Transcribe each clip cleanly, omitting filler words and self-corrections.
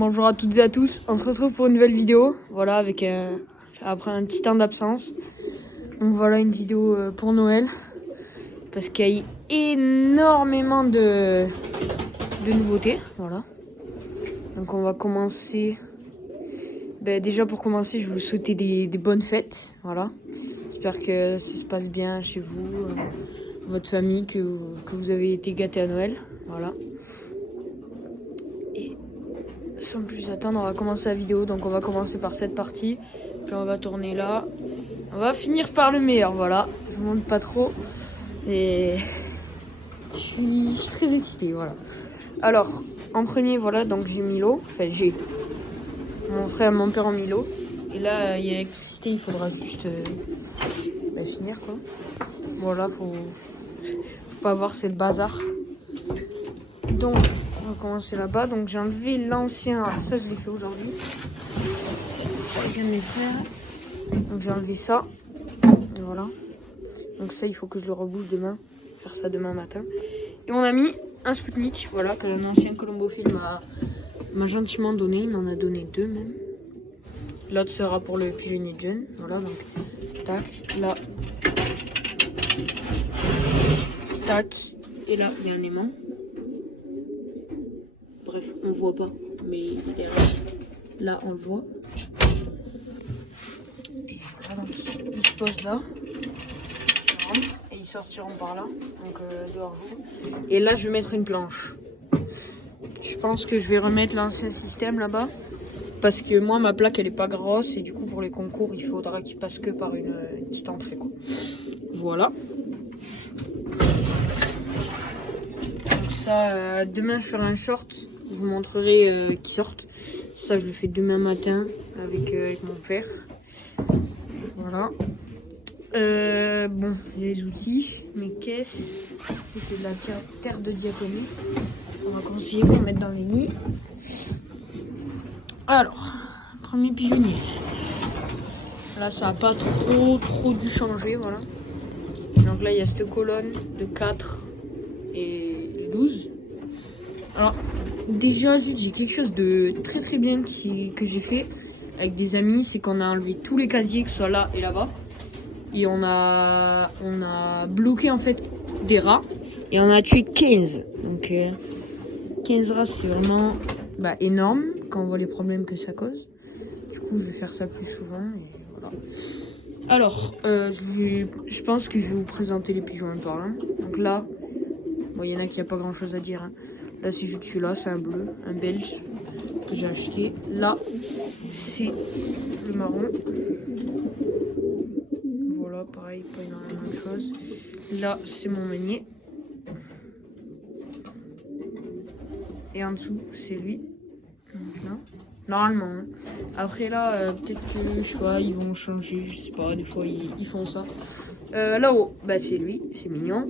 Bonjour à toutes et à tous, on se retrouve pour une nouvelle vidéo, voilà, avec après un petit temps d'absence. Donc voilà une vidéo pour Noël, parce qu'il y a eu énormément de nouveautés, voilà. Donc on va commencer, déjà pour commencer je vais vous souhaiter des bonnes fêtes, voilà. J'espère que ça se passe bien chez vous, votre famille, que vous avez été gâtés à Noël, voilà. Et sans plus attendre, on va commencer la vidéo. Donc on va commencer par cette partie, puis on va tourner là. On va finir par le meilleur, voilà. Je vous montre pas trop. Et je suis très excitée, voilà. Alors, en premier, voilà, donc j'ai Milo. Enfin, j'ai mon frère et mon père en Milo. Et là, il y a l'électricité, il faudra juste finir, quoi. Voilà, faut pas voir, c'est le bazar. Donc, on va commencer là-bas. Donc, j'ai enlevé l'ancien. Ça, je l'ai fait aujourd'hui. Je viens de les faire. Donc, j'ai enlevé ça. Et voilà. Donc, ça, il faut que je le rebouche demain. Faire ça demain matin. Et on a mis un Spoutnik. Voilà, qu'un ancien colombophile m'a gentiment donné. Il m'en a donné 2 même. L'autre sera pour le pigeonnier de jeune. Voilà, donc, tac. Là. Tac. Et là, il y a un aimant. Bref, on voit pas, mais il est derrière. Là, on le voit. Et voilà, donc il se pose là. Et ils sortiront par là. Donc dehors. Et là, je vais mettre une planche. Je pense que je vais remettre l'ancien système là-bas. Parce que moi, ma plaque, elle est pas grosse. Et du coup, pour les concours, il faudra qu'il passe que par une petite entrée, quoi. Voilà. Donc ça, demain, je ferai un short. Je vous montrerai qui sortent. Ça, je le fais demain matin avec mon père. Voilà. Bon, les outils, mes caisses. C'est de la terre de diaconie. On va conseiller qu'on mette dans les nids. Alors, premier pigeonnier. Là, ça n'a pas trop dû changer, voilà. Donc là, il y a cette colonne de 4 et 12. Alors, déjà, j'ai quelque chose de très bien que j'ai fait avec des amis, c'est qu'on a enlevé tous les casiers, que ce soit là et là-bas. Et on a bloqué en fait des rats et on a tué 15. Donc 15 rats, c'est vraiment énorme quand on voit les problèmes que ça cause. Du coup, je vais faire ça plus souvent et voilà. Alors, je pense que je vais vous présenter les pigeons un par un. Donc là, bon, il y en a qui n'ont pas grand chose à dire, hein. Là, c'est juste celui-là, c'est un bleu, un belge que j'ai acheté. Là, c'est le marron. Voilà, pareil, pas énormément de choses. Là, c'est mon meunier. Et en dessous, c'est lui. Donc là, normalement. Hein. Après là, peut-être que, je sais pas, ils vont changer, je sais pas, des fois ils font ça. Là-haut, c'est lui, c'est mignon.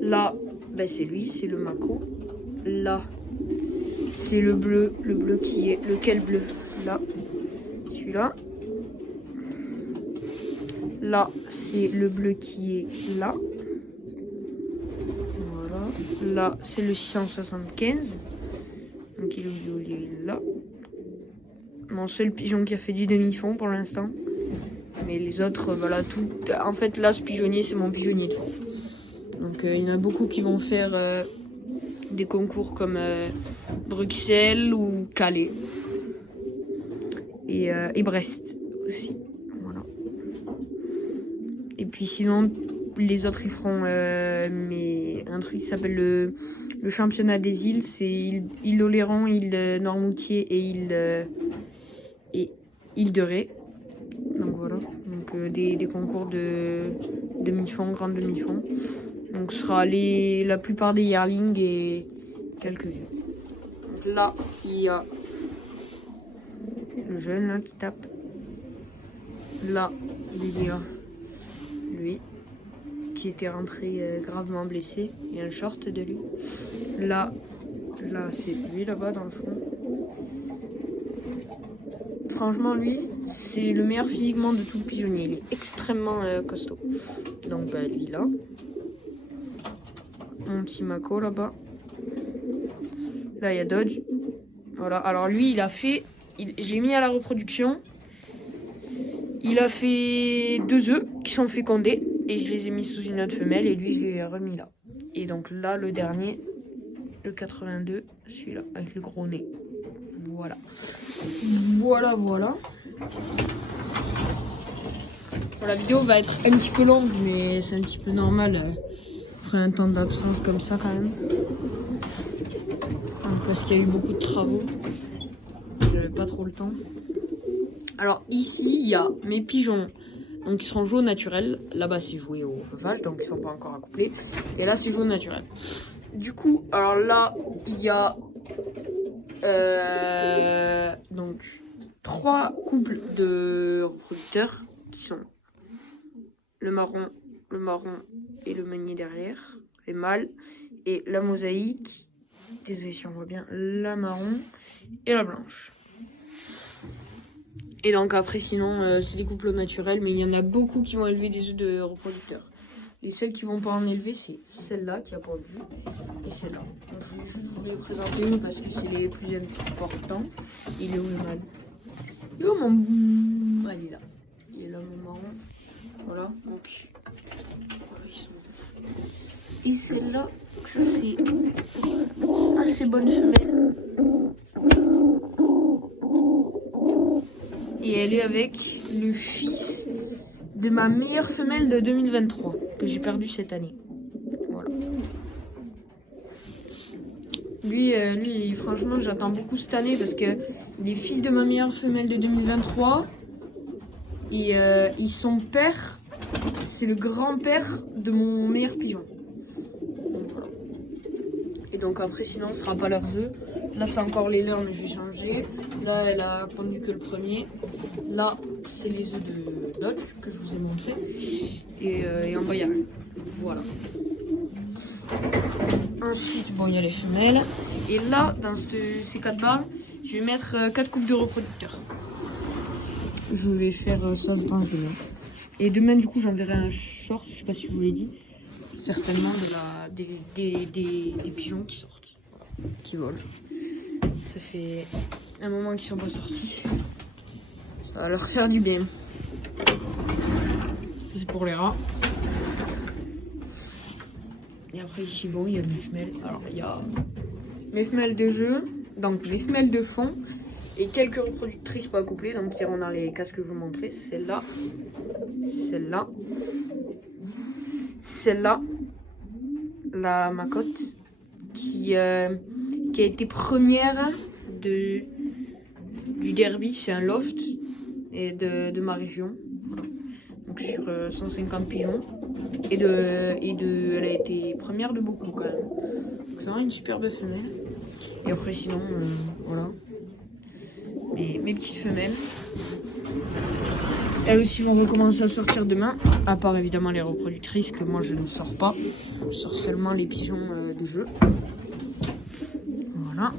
Là, c'est lui, c'est le Mako. Là, c'est le bleu qui est... Lequel bleu? Là, celui-là. Là, c'est le bleu qui est là. Voilà. Là, c'est le 675. Donc, il est là. Mon seul pigeon qui a fait du demi-fond pour l'instant. Mais les autres, voilà, tout... En fait, là, ce pigeonnier, c'est mon pigeonnier de fond. Donc, il y en a beaucoup qui vont faire des concours comme Bruxelles ou Calais. Et Brest aussi. Voilà. Et puis sinon, les autres, ils feront un truc qui s'appelle le championnat des îles. C'est île Oléron, île Noirmoutier et île de Ré. Donc voilà. Donc des concours de demi-fond, grande demi-fond. Donc ce sera la plupart des yearlings et quelques-uns. Donc là, il y a le jeune là, qui tape. Là, il y a lui qui était rentré gravement blessé. Il y a un short de lui. Là c'est lui là-bas dans le fond. Franchement, lui, c'est le meilleur physiquement de tout le pigeonnier. Il est extrêmement costaud. Donc lui là. Mon petit Mako là-bas. Là, il y a Dodge. Voilà, alors lui, je l'ai mis à la reproduction. Il a fait 2 œufs qui sont fécondés et je les ai mis sous une autre femelle et lui, je l'ai remis là. Et donc là, le dernier, le 82, celui-là, avec le gros nez. Voilà. Voilà. Bon, la vidéo va être un petit peu longue, mais c'est un petit peu normal après un temps d'absence comme ça quand même. Parce qu'il y a eu beaucoup de travaux. J'avais pas trop le temps. Alors ici, il y a mes pigeons. Donc ils seront joués au naturel. Là-bas, c'est joué au veuvage, donc ils sont pas encore accouplés. Et là, c'est joué au naturel. Du coup, alors là, il y a donc 3 couples de reproducteurs qui sont le marron et le meunier derrière, les mâles, et la mosaïque. Désolé si on voit bien, la marron et la blanche. Et donc après sinon c'est des couples naturels, mais il y en a beaucoup qui vont élever des œufs de reproducteurs. Les seules qui vont pas en élever, c'est celle-là qui a pas vu et celle-là. Donc je voulais juste vous les présenter parce que c'est les plus importants. Il est où le mâle? Il est où mon... Ah, il est là. Il est là mon marron. Voilà, donc et celle-là, ça c'est assez bonne femelle. Et elle est avec le fils de ma meilleure femelle de 2023 que j'ai perdu cette année. Voilà. Lui, franchement, j'attends beaucoup cette année parce que les fils de ma meilleure femelle de 2023 et son père, c'est le grand-père de mon meilleur pigeon. Donc, voilà. Et donc après, sinon, ce sera pas leurs œufs. Là, c'est encore les leurs, mais je vais changer. Là, elle a pondu que le premier. Là, c'est les œufs de Dodge que je vous ai montré. Et en bas, il y a rien. Voilà. Ensuite, bon, il y a les femelles. Et là, dans ces 4 barres, je vais mettre 4 couples de reproducteurs. Je vais faire ça, je pense, demain. Et demain, du coup, j'enverrai un short, je sais pas si je vous l'ai dit. Certainement des pigeons qui sortent, voilà, qui volent. Ça fait un moment qu'ils sont pas sortis. Ça va leur faire du bien. Ça, c'est pour les rats. Et après ici, bon, il y a mes femelles. Alors, il y a mes femelles de jeu, donc mes femelles de fond, et quelques reproductrices pas accouplées, donc qui iront dans les cases que je vous montrais. Celle-là, celle-là, celle-là, la macotte, qui a été première du derby, c'est un loft et de ma région, voilà. Donc sur 150 pigeons elle a été première de beaucoup quand même. Donc c'est vraiment une superbe femelle. Et après sinon voilà mes petites femelles, elles aussi vont recommencer à sortir demain, à part évidemment les reproductrices que moi je ne sors pas, je sors seulement les pigeons de jeu. Voilà.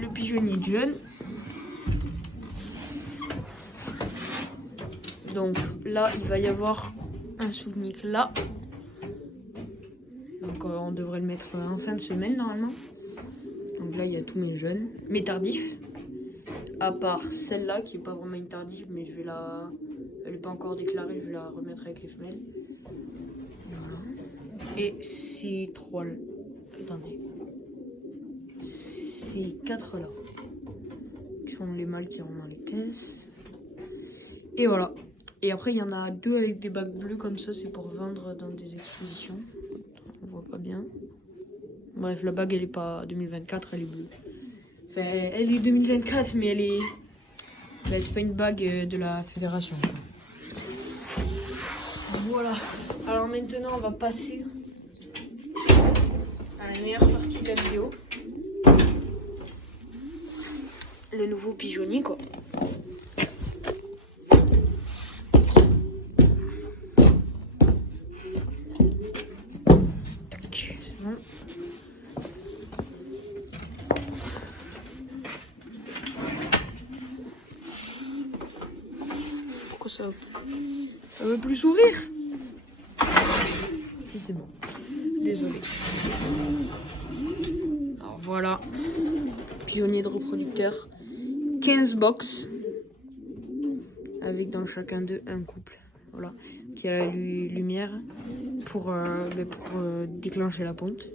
Le pigeonnier de jeune. Donc là, il va y avoir un souvenic là. Donc on devrait le mettre en fin de semaine normalement. Donc là, il y a tous mes jeunes, mes tardifs. À part celle-là qui est pas vraiment une tardive, mais je vais la... Elle n'est pas encore déclarée, je vais la remettre avec les femelles. Voilà. Et ces 3 là. Attendez. Ces 4 là. Qui sont les mâles qui sont dans les caisses. Et voilà. Et après, il y en a 2 avec des bagues bleues comme ça, c'est pour vendre dans des expositions. On voit pas bien. Bref, la bague, elle est pas 2024, elle est bleue. Enfin, elle est 2024, mais elle est... Ben, c'est pas une bague de la fédération. Voilà. Alors maintenant, on va passer à la meilleure partie de la vidéo. Le nouveau pigeonnier, quoi. Pourquoi ça veut plus s'ouvrir? C'est c'est bon. Désolé. Alors voilà. Pigeonnier de reproducteur. 15 box. Avec dans chacun d'eux un couple. Voilà. Qui a la lumière pour déclencher la ponte.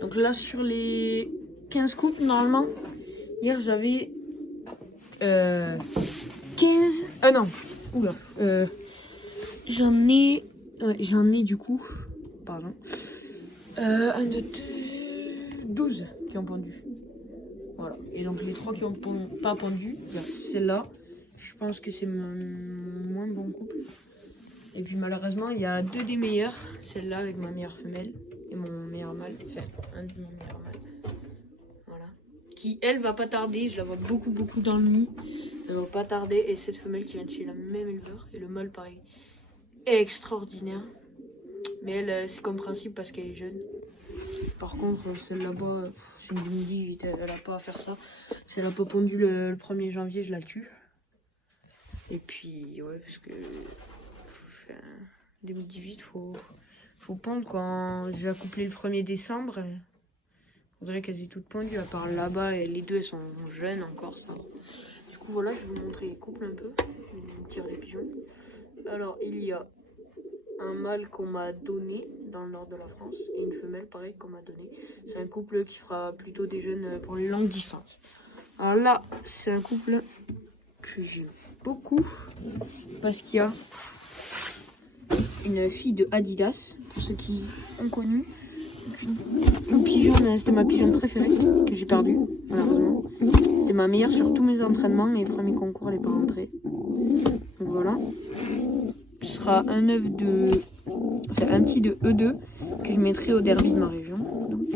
Donc là, sur les 15 couples, normalement, hier j'avais 15. Ah non. Oula. J'en ai du coup. Pardon. 1, 2, 12 qui ont pondu. Voilà. Et donc les 3 qui n'ont pas pondu, celle-là, je pense que c'est mon moins bon couple. Et puis malheureusement, il y a 2 des meilleurs. Celle-là avec ma meilleure femelle et mon meilleur mâle. Enfin, un de mes meilleurs mâles. Voilà. Qui, elle, va pas tarder. Je la vois beaucoup dans le nid. Elle va pas tarder. Et cette femelle qui vient de chez la même éleveur. Et le mâle, pareil, est extraordinaire. Mais elle, c'est compréhensible parce qu'elle est jeune. Par contre, celle là-bas, c'est une demi-18, elle a pas à faire ça. Si elle a pas pondu le 1er janvier, je la tue. Et puis, ouais, parce que 2018, faut pondre quand j'ai accouplé le 1er décembre. On dirait qu'elles aient toutes pondues, à part là-bas, et les 2 elles sont jeunes encore, ça. Du coup, voilà, je vais vous montrer les couples un peu. Je vous tire les pigeons. Alors, il y a un mâle qu'on m'a donné dans le nord de la France et une femelle pareil qu'on m'a donné. C'est un couple qui fera plutôt des jeunes pour les longues distances. Alors là, c'est un couple que j'aime beaucoup parce qu'il y a une fille de Adidas, pour ceux qui ont connu. Une pigeon, c'était ma pigeonne préférée que j'ai perdue malheureusement. C'était ma meilleure sur tous mes entraînements, mes premiers concours, elle n'est pas rentrée. Donc voilà. Ce sera un œuf de, enfin un petit de E2 que je mettrai au derby de ma région. Donc,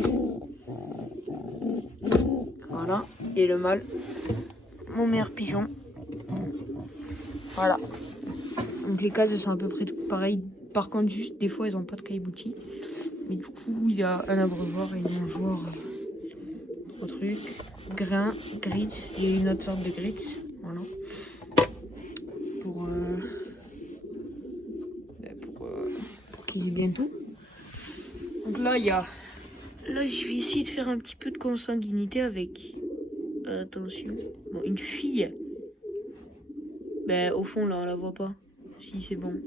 voilà. Et le mâle, mon meilleur pigeon. Voilà. Donc les cases elles sont à peu près toutes pareilles. Par contre juste des fois elles n'ont pas de caillebotis. Mais du coup il y a un abreuvoir et une mangeoire. Trois trucs. Grains, grits et une autre sorte de grits. Voilà. Pour qu'ils aient bien tout. Donc là il y a. Là je vais essayer de faire un petit peu de consanguinité avec. Attention. Bon, une fille. Ben au fond là on la voit pas. Si c'est bon.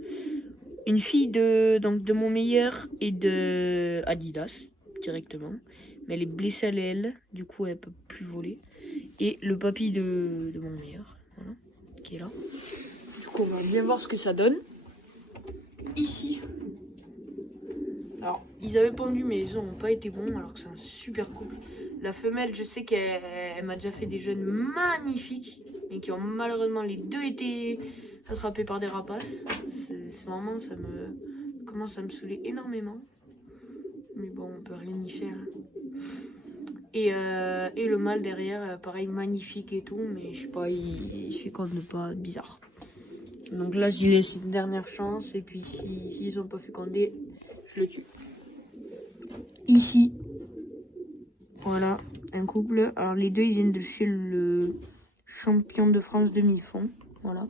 Une fille de mon meilleur et de Adidas directement. Mais elle est blessée à l'aile. Du coup elle peut plus voler. Et le papy de mon meilleur. Voilà. Qui est là. Du coup on va bien voir ce que ça donne. Ici. Alors, ils avaient pondu, mais les œufs n'ont pas été bons, alors que c'est un super couple. La femelle, je sais qu'elle m'a déjà fait des jeunes magnifiques, mais qui ont malheureusement les 2 été attrapés par des rapaces. C'est vraiment, ça commence à me saouler énormément. Mais bon, on peut rien y faire. Et le mâle derrière, pareil, magnifique et tout, mais je sais pas, il fait comme ne pas bizarre. Donc là, j'y laisse une dernière chance, et puis s'ils n'ont pas fécondé, je le tue. Ici, voilà, un couple. Alors les 2 ils viennent de chez le champion de France demi-fond. Voilà,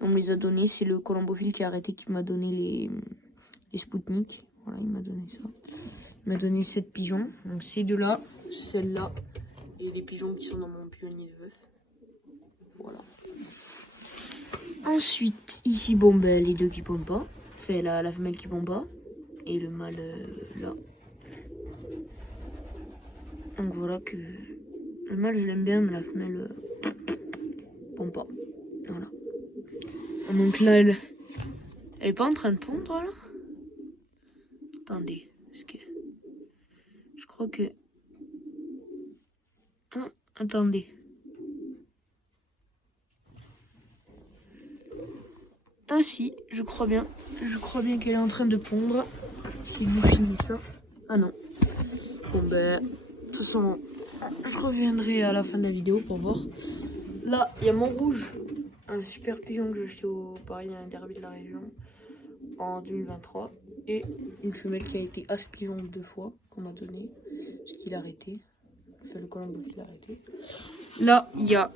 on me les a donnés. C'est le colombophile qui a arrêté qui m'a donné les Spoutnik. Voilà, il m'a donné ça. Il m'a donné 7 pigeons. Donc ces 2 là, celle-là et les pigeons qui sont dans mon pigeonnier de bœuf. Voilà. Ensuite, ici, bon ben les 2 qui pondent pas. Enfin la femelle qui pond pas. Et le mâle là. Donc voilà que le mâle je l'aime bien, mais la femelle pond pas. Voilà. Donc là elle est pas en train de pondre là. Attendez, parce que je crois que. Ah, attendez. Ah si, je crois bien. Je crois bien qu'elle est en train de pondre. Si vous finissez ça. Ah non. Bon ben, de toute façon, je reviendrai à la fin de la vidéo pour voir. Là, il y a mon rouge. Un super pigeon que j'ai acheté au Paris, un derby de la région en 2023. Et une femelle qui a été as pigeon 2 fois, qu'on m'a donné. Parce qu'il a arrêté. Enfin, le colombo qui l'a arrêté. Là, il y a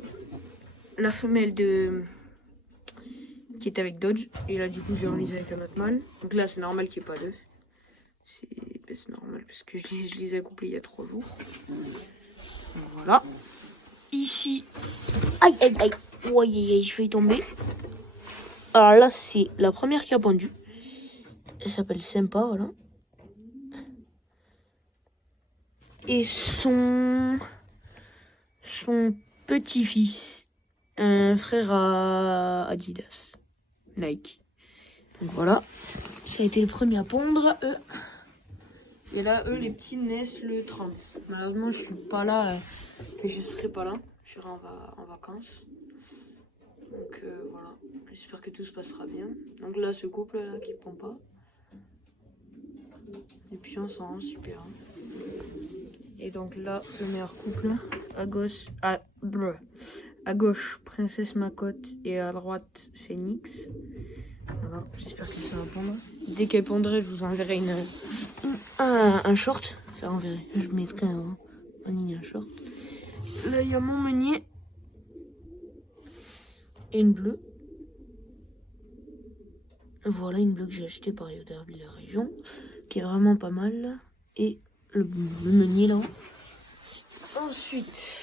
la femelle qui est avec Dodge. Et là, du coup, j'ai remis avec un autre mâle. Donc là, c'est normal qu'il n'y ait pas d'œuf. C'est normal parce que je les ai accouplés il y a 3 jours. Voilà. Ici. Aïe, aïe, aïe. Ouais, je vais y tomber. Alors là, c'est la première qui a pondu. Elle s'appelle Sympa, voilà. Et son petit-fils, un frère à Adidas, Nike. Donc voilà, ça a été le premier à pondre, eux. Et là, eux, les petits naissent le 30. Malheureusement, je suis pas là, que je serai pas là. Je serai en vacances. Donc voilà, j'espère que tout se passera bien. Donc là, ce couple là qui pond pas. Et puis on s'en rend super. Et donc là, le meilleur couple, à gauche, à gauche, Princesse Macotte, et à droite, Phoenix. Voilà, j'espère que ça va pondre. Dès qu'elle pondrait, je vous enverrai un short. Ça enverrai. Je mettrai en ligne un short. Là, il y a mon meunier. Et une bleue. Voilà, une bleue que j'ai achetée par Yoderby la région, qui est vraiment pas mal. Et le meunier là-haut. Ensuite,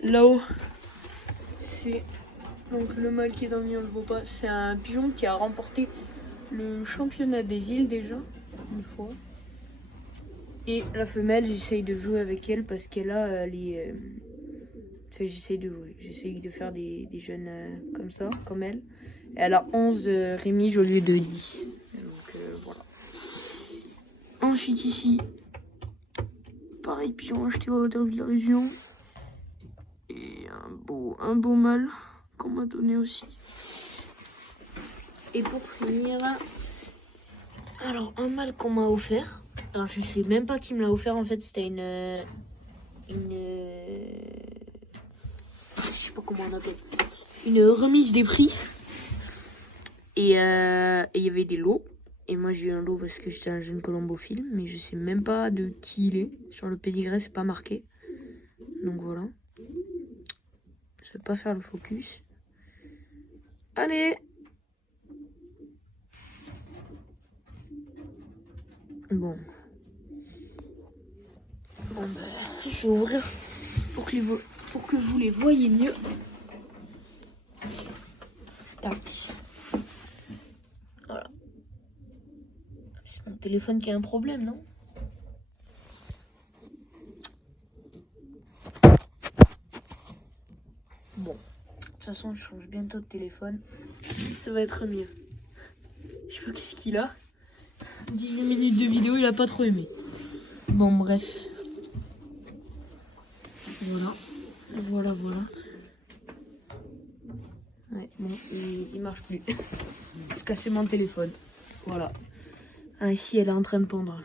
là-haut, c'est donc le mâle qui est dans le milieu, on le voit pas. C'est un pigeon qui a remporté le championnat des îles déjà, une fois. Et la femelle, j'essaye de jouer avec elle parce qu'elle a les... Enfin, j'essaye de jouer. J'essaye de faire des jeunes comme ça, comme elle. Et elle a 11 rémiges au lieu de 10. Donc voilà. Ensuite ici, pareil, pigeon acheté au Yoderby de la région. Et un beau mâle qu'on m'a donné aussi. Et pour finir, alors un mâle qu'on m'a offert. Alors je sais même pas qui me l'a offert, en fait c'était une je sais pas comment on appelle, une remise des prix. Et il y avait des lots. Et moi j'ai eu un lot parce que j'étais un jeune colombophile, mais je sais même pas de qui il est. Sur le pédigré c'est pas marqué. Donc voilà. Je vais pas faire le focus. Allez! Bon, ben, je vais ouvrir pour que vous les voyez mieux. Tac. Voilà. C'est mon téléphone qui a un problème, non? Bon, de toute façon, je change bientôt de téléphone. Ça va être mieux. Je sais pas qu'est-ce qu'il a. 18 minutes de vidéo, il a pas trop aimé. Bon, bref. Voilà. Voilà. Ouais, bon, il marche plus. J'ai cassé mon téléphone. Voilà. Ah, ici, elle est en train de pondre.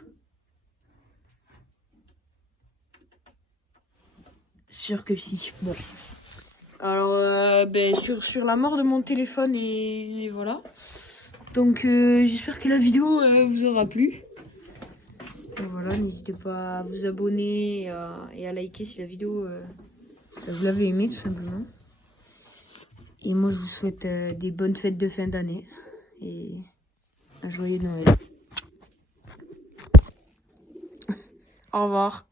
Sûr que si. Bon. Alors, sur la mort de mon téléphone, et voilà. Donc, j'espère que la vidéo vous aura plu. Et voilà, n'hésitez pas à vous abonner et à liker si la vidéo vous l'avez aimé, tout simplement. Et moi, je vous souhaite des bonnes fêtes de fin d'année et un joyeux Noël. Au revoir.